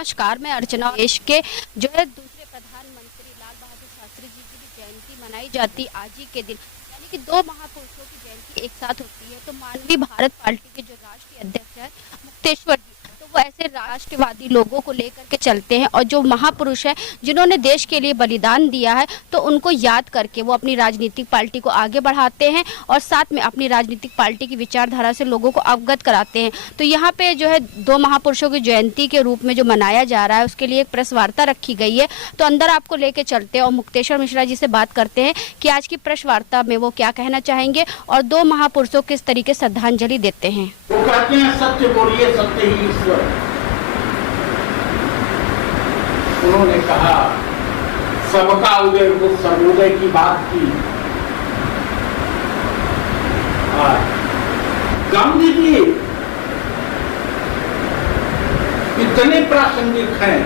नमस्कार, मैं अर्चना। देश के जो है दूसरे प्रधानमंत्री लाल बहादुर शास्त्री जी की भी जयंती मनाई जाती आज ही के दिन, यानी कि दो महापुरुषों की जयंती एक साथ होती है। तो माननीय भारत पार्टी के जो राष्ट्रीय अध्यक्ष है मुक्तेश्वर जी, तो वो ऐसे राष्ट्रवादी लोगों को लेकर के चलते हैं और जो महापुरुष है जिन्होंने देश के लिए बलिदान दिया है तो उनको याद करके वो अपनी राजनीतिक पार्टी को आगे बढ़ाते हैं और साथ में अपनी राजनीतिक पार्टी की विचारधारा से लोगों को अवगत कराते हैं। तो यहाँ पे जो है दो महापुरुषों की जयंती के रूप में जो मनाया जा रहा है उसके लिए एक प्रेस वार्ता रखी गई है। तो अंदर आपको लेके चलते हैं और मुक्तेश्वर मिश्रा जी से बात करते हैं कि आज की प्रेस वार्ता में वो क्या कहना चाहेंगे और दो महापुरुषों किस तरीके श्रद्धांजलि देते हैं। वो कहते हैं सत्य बोलिए, सत्य ही ईश्वर। उन्होंने कहा सबका उदय, वो सर्वोदय की बात की। गांधी जी इतने प्रासंगिक हैं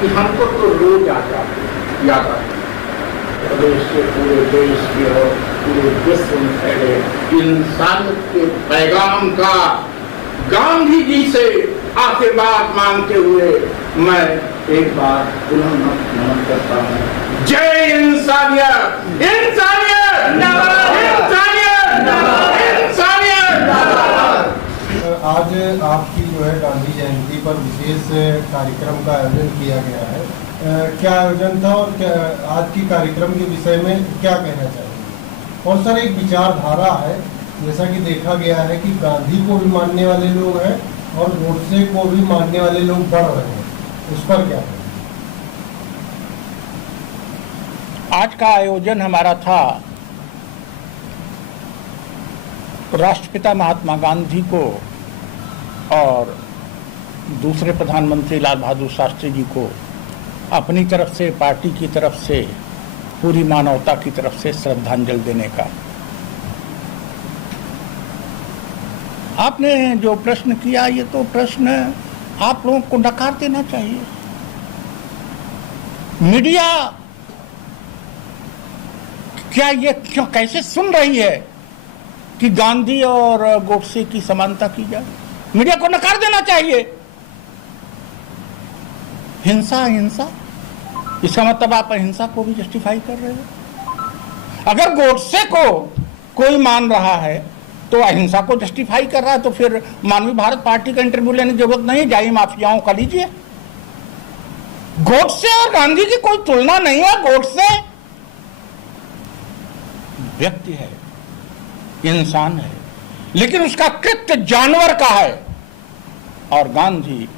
कि हमको तो रोज याद आते प्रदेश से पूरे देश की और पूरे विश्व में फैले इंसानियत के पैगाम का गांधी जी से आशीर्वाद मांगते हुए मैं एक बार पुनः नमन करता हूँ। जय इंसानियत, इंसानियत, इंसानियत, इंसानियत। आज आपकी जो है गांधी जयंती पर विशेष कार्यक्रम का आयोजन किया गया है। क्या आयोजन था और क्या आज की कार्यक्रम के विषय में क्या कहना चाहिए? और सर, एक विचारधारा है, जैसा कि देखा गया है कि गांधी को भी मानने वाले लोग हैं और गोडसे को भी मानने वाले लोग बढ़ रहे हैं, उस पर क्या है? आज का आयोजन हमारा था राष्ट्रपिता महात्मा गांधी को और दूसरे प्रधानमंत्री लाल बहादुर शास्त्री जी को अपनी तरफ से, पार्टी की तरफ से, पूरी मानवता की तरफ से श्रद्धांजलि देने का। आपने जो प्रश्न किया, ये तो प्रश्न आप लोगों को नकार देना चाहिए। मीडिया क्या ये कैसे सुन रही है कि गांधी और गोडसे की समानता की जाए? मीडिया को नकार देना चाहिए। हिंसा हिंसा, इसका मतलब आप अहिंसा को भी जस्टिफाई कर रहे हो। अगर गोडसे को कोई मान रहा है तो अहिंसा को जस्टिफाई कर रहा है, तो फिर मानवीय भारत पार्टी का इंटरव्यू लेने की जरूरत नहीं, जाइए माफियाओं का लीजिए। गोडसे और गांधी की कोई तुलना नहीं है। गोडसे व्यक्ति है, इंसान है, लेकिन उसका कृत्य जानवर का है, और गांधी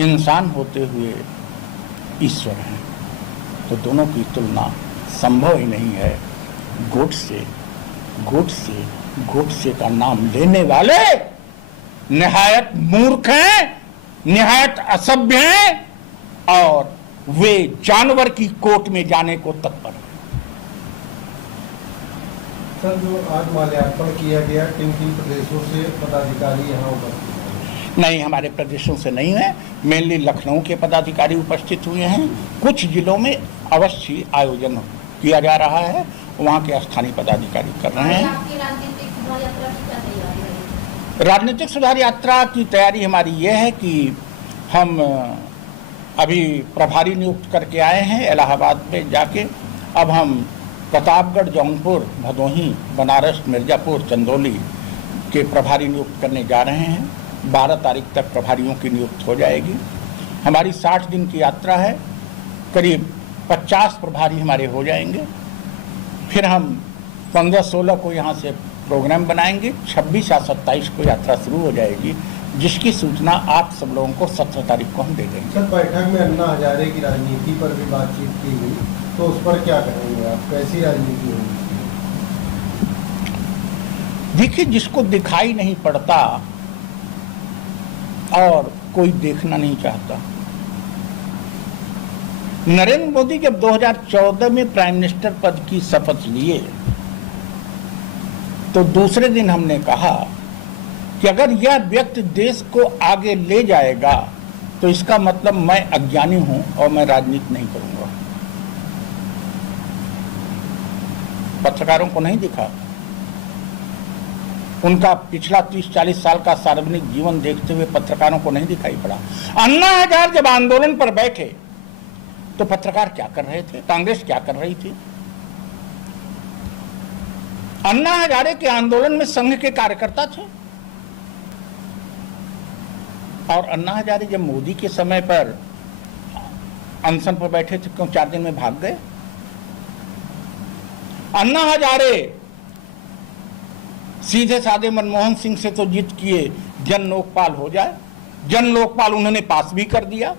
इंसान होते हुए ईश्वर हैं। तो दोनों की तुलना संभव ही नहीं है। गोडसे का नाम लेने वाले निहायत मूर्ख हैं, निहायत असभ्य हैं और वे जानवर की कोर्ट में जाने को तत्पर हैं। सर, जो आज माल्यार्पण किया गया, किन किन प्रदेशों से पदाधिकारी यहाँ उपस्थित? नहीं, हमारे प्रदेशों से नहीं है, मेनली लखनऊ के पदाधिकारी उपस्थित हुए हैं। कुछ जिलों में अवश्य आयोजन किया जा रहा है, वहाँ के स्थानीय पदाधिकारी कर रहे हैं। राजनीतिक सुधार यात्रा की तैयारी हमारी ये है कि हम अभी प्रभारी नियुक्त करके आए हैं इलाहाबाद में जाके। अब हम प्रतापगढ़, जौनपुर, भदोही, बनारस, मिर्जापुर, चंदौली के प्रभारी नियुक्त करने जा रहे हैं। 12 तारीख तक प्रभारियों की नियुक्त हो जाएगी। हमारी 60 दिन की यात्रा है, करीब 50 प्रभारी हमारे हो जाएंगे। फिर हम 15-16 को यहाँ से प्रोग्राम बनाएंगे। 26 या 27 को यात्रा शुरू हो जाएगी, जिसकी सूचना आप सब लोगों को 17 तारीख को हम दे देंगे। सर, बैठक में अन्ना हजारे की राजनीति पर भी बातचीत की गई, तो उस पर क्या करेंगे आप? कैसी राजनीति होगी? देखिए, जिसको दिखाई नहीं पड़ता और कोई देखना नहीं चाहता। नरेंद्र मोदी जब 2014 में प्राइम मिनिस्टर पद की शपथ लिए तो दूसरे दिन हमने कहा कि अगर यह व्यक्ति देश को आगे ले जाएगा तो इसका मतलब मैं अज्ञानी हूं और मैं राजनीति नहीं करूंगा। पत्रकारों को नहीं दिखा, उनका पिछला 30-40 साल का सार्वजनिक जीवन देखते हुए पत्रकारों को नहीं दिखाई पड़ा। अन्ना हजारे जब आंदोलन पर बैठे तो पत्रकार क्या कर रहे थे, कांग्रेस क्या कर रही थी? अन्ना हजारे के आंदोलन में संघ के कार्यकर्ता थे और अन्ना हजारे जब मोदी के समय पर अनशन पर बैठे थे क्यों 4 दिन में भाग गए? अन्ना हजारे सीधे साधे मनमोहन सिंह से तो जीत किए जन लोकपाल हो जाए, जन लोकपाल उन्होंने पास भी कर दिया,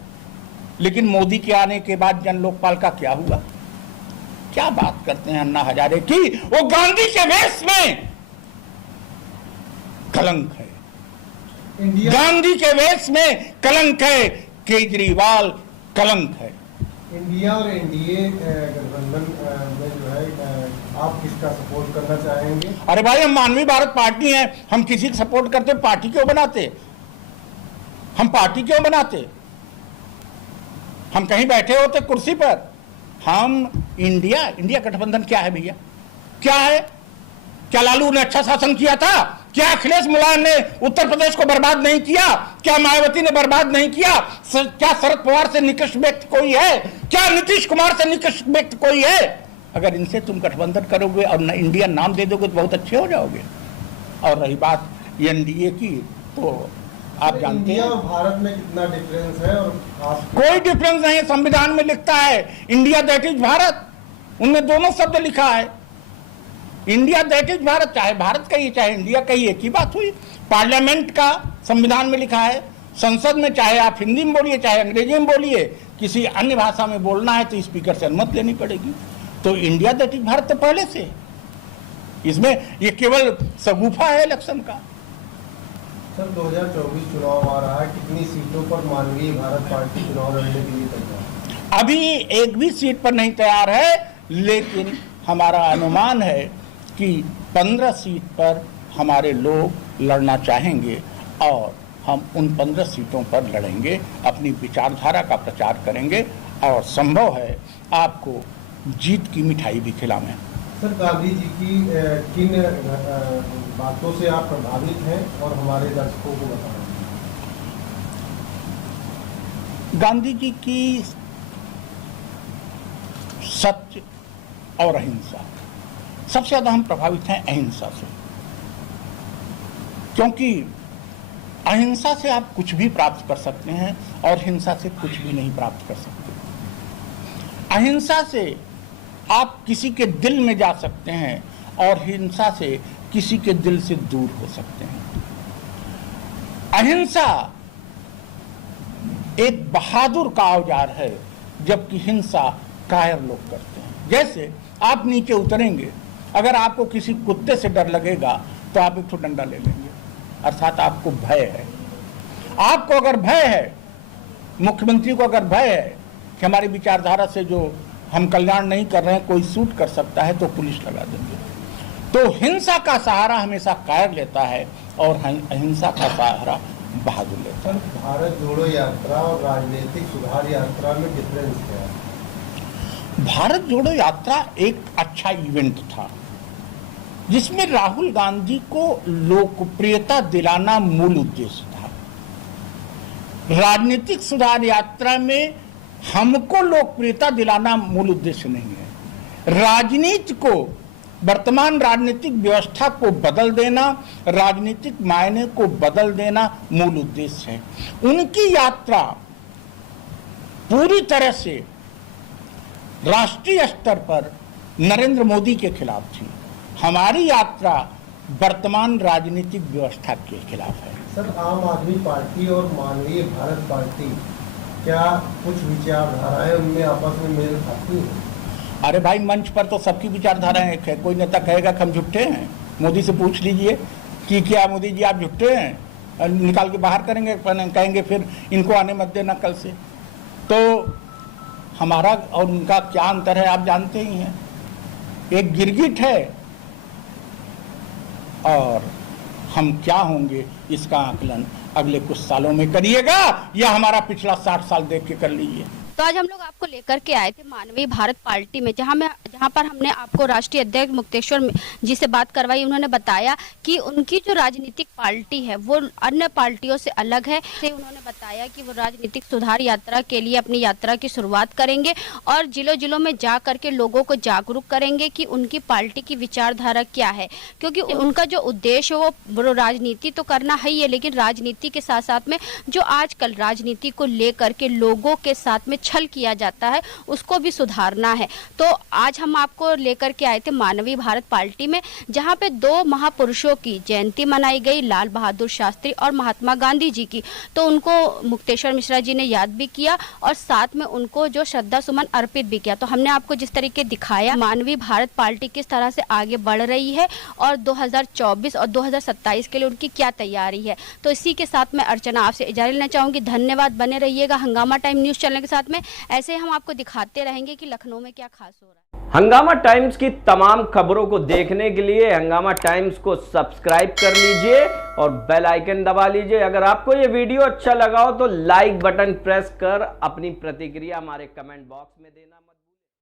लेकिन मोदी के आने के बाद जन लोकपाल का क्या हुआ? क्या बात करते हैं अन्ना हजारे की? वो गांधी के वेश में कलंक है, गांधी के वेश में कलंक है, केजरीवाल कलंक है। इंडिया और एनडीए गठबंधन में जो है आप किसका सपोर्ट करना चाहेंगे? अरे भाई, हम मानवीय भारत पार्टी हैं, हम किसी को सपोर्ट करते पार्टी क्यों बनाते? हम पार्टी क्यों बनाते? हम कहीं बैठे होते कुर्सी पर। हम इंडिया गठबंधन क्या है भैया? क्या है? क्या लालू ने अच्छा शासन किया था? क्या अखिलेश मुलायम ने उत्तर प्रदेश को बर्बाद नहीं किया? क्या मायावती ने बर्बाद नहीं किया? क्या शरद पवार से निकृष्ट व्यक्ति कोई है? क्या नीतीश कुमार से निकृष्ट व्यक्ति कोई है? अगर इनसे तुम गठबंधन करोगे और इंडिया नाम दे दोगे तो बहुत अच्छे हो जाओगे। और रही बात एनडीए की, तो आप जानते हैं और भारत में कितना डिफरेंस है? और कोई डिफरेंस नहीं है। संविधान में लिखता है इंडिया दैट इज भारत, उनमें दोनों शब्द लिखा है, इंडिया दैट इज भारत। चाहे भारत कहिए चाहे इंडिया कहिए, एक ही बात हुई। पार्लियामेंट का संविधान में लिखा है, संसद में चाहे आप हिंदी में बोलिए चाहे अंग्रेजी में बोलिए, किसी अन्य भाषा में बोलना है तो स्पीकर से अनुमति लेनी पड़ेगी। तो इंडिया दैट इज भारत तो पहले से, इसमें ये केवल सगुफा है इलेक्शन का। सर 2024 चुनाव आ रहा है, कितनी सीटों पर मानवीय भारत पार्टी चुनाव लड़ने के लिए तैयार? अभी एक भी सीट पर नहीं तैयार है, लेकिन हमारा अनुमान है कि 15 सीट पर हमारे लोग लड़ना चाहेंगे और हम उन 15 सीटों पर लड़ेंगे, अपनी विचारधारा का प्रचार करेंगे और संभव है आपको जीत की मिठाई भी खिलाएं। सर गांधी जी की किन बातों से आप प्रभावित हैं और हमारे दर्शकों को बताएं? गांधी जी की सत्य और अहिंसा, सबसे ज्यादा हम प्रभावित हैं अहिंसा से, क्योंकि अहिंसा से आप कुछ भी प्राप्त कर सकते हैं और हिंसा से कुछ भी नहीं प्राप्त कर सकते। अहिंसा से आप किसी के दिल में जा सकते हैं और हिंसा से किसी के दिल से दूर हो सकते हैं। अहिंसा एक बहादुर का औजार है, जबकि हिंसा कायर लोग करते हैं। जैसे आप नीचे उतरेंगे, अगर आपको किसी कुत्ते से डर लगेगा तो आप एक डंडा ले लेंगे, अर्थात आपको भय है। आपको अगर भय है, मुख्यमंत्री को अगर भय है कि हमारी विचारधारा से जो हम कल्याण नहीं कर रहे हैं कोई सूट कर सकता है, तो पुलिस लगा देंगे। तो हिंसा का सहारा हमेशा कायर लेता है और अहिंसा का सहारा बहादुर लेता है। भारत जोड़ो यात्रा और राजनीतिक सुधार यात्रा में डिफरेंस क्या है? भारत जोड़ो यात्रा एक अच्छा इवेंट था, जिसमें राहुल गांधी को लोकप्रियता दिलाना मूल उद्देश्य था। राजनीतिक सुधार यात्रा में हमको लोकप्रियता दिलाना मूल उद्देश्य नहीं है। राजनीति को, वर्तमान राजनीतिक व्यवस्था को बदल देना, राजनीतिक मायने को बदल देना मूल उद्देश्य है। उनकी यात्रा पूरी तरह से राष्ट्रीय स्तर पर नरेंद्र मोदी के खिलाफ थी। हमारी यात्रा वर्तमान राजनीतिक व्यवस्था के खिलाफ है। सर आम आदमी पार्टी और मानवीय भारत पार्टी क्या कुछ विचारधाराएं उनमें आपस में मेल खाती हैं? अरे भाई, मंच पर तो सबकी विचारधाराएं एक है। कोई नेता कहेगा कि हम झूठे हैं, मोदी से पूछ लीजिए कि क्या मोदी जी आप झूठे हैं, निकाल के बाहर करेंगे, कहेंगे फिर इनको आने मत देना कल से। तो हमारा और उनका क्या अंतर है आप जानते ही हैं। एक गिरगिट है और हम क्या होंगे इसका आकलन अगले कुछ सालों में करिएगा, या हमारा पिछला 60 साल देख के कर लीजिए। तो आज हम लोग आपको लेकर के आए थे मानवीय भारत पार्टी में, जहां पर हमने आपको राष्ट्रीय अध्यक्ष मुक्तेश्वर जी से बात करवाई। उन्होंने बताया कि उनकी जो राजनीतिक पार्टी है वो अन्य पार्टियों से अलग है। उन्होंने बताया कि वो राजनीतिक सुधार यात्रा के लिए अपनी यात्रा की शुरुआत करेंगे और जिलों जिलों में जा करके लोगों को जागरूक करेंगे कि उनकी पार्टी की विचारधारा क्या है, क्योंकि उनका जो उद्देश्य है वो राजनीति तो करना है ही है, लेकिन राजनीति के साथ साथ में जो आजकल राजनीति को लेकर के लोगों के साथ में छल किया जाता है उसको भी सुधारना है। तो आज हम आपको लेकर के आए थे मानवीय भारत पार्टी में, जहां पे दो महापुरुषों की जयंती मनाई गई, लाल बहादुर शास्त्री और महात्मा गांधी जी की। तो उनको मुक्तेश्वर मिश्रा जी ने याद भी किया और साथ में उनको जो श्रद्धा सुमन अर्पित भी किया। तो हमने आपको जिस तरीके दिखाया मानवीय भारत पार्टी किस तरह से आगे बढ़ रही है और 2024 और 2027 के लिए उनकी क्या तैयारी है। तो इसी के साथ मैं अर्चना आपसे इजाजत लेना चाहूंगी। धन्यवाद, बने रहिएगा हंगामा टाइम न्यूज चैनल के साथ में। ऐसे हम आपको दिखाते रहेंगे कि लखनऊ में क्या खास हो रहा है। हंगामा टाइम्स की तमाम खबरों को देखने के लिए हंगामा टाइम्स को सब्सक्राइब कर लीजिए और बेल आइकन दबा लीजिए। अगर आपको ये वीडियो अच्छा लगा हो तो लाइक बटन प्रेस कर अपनी प्रतिक्रिया हमारे कमेंट बॉक्स में देना।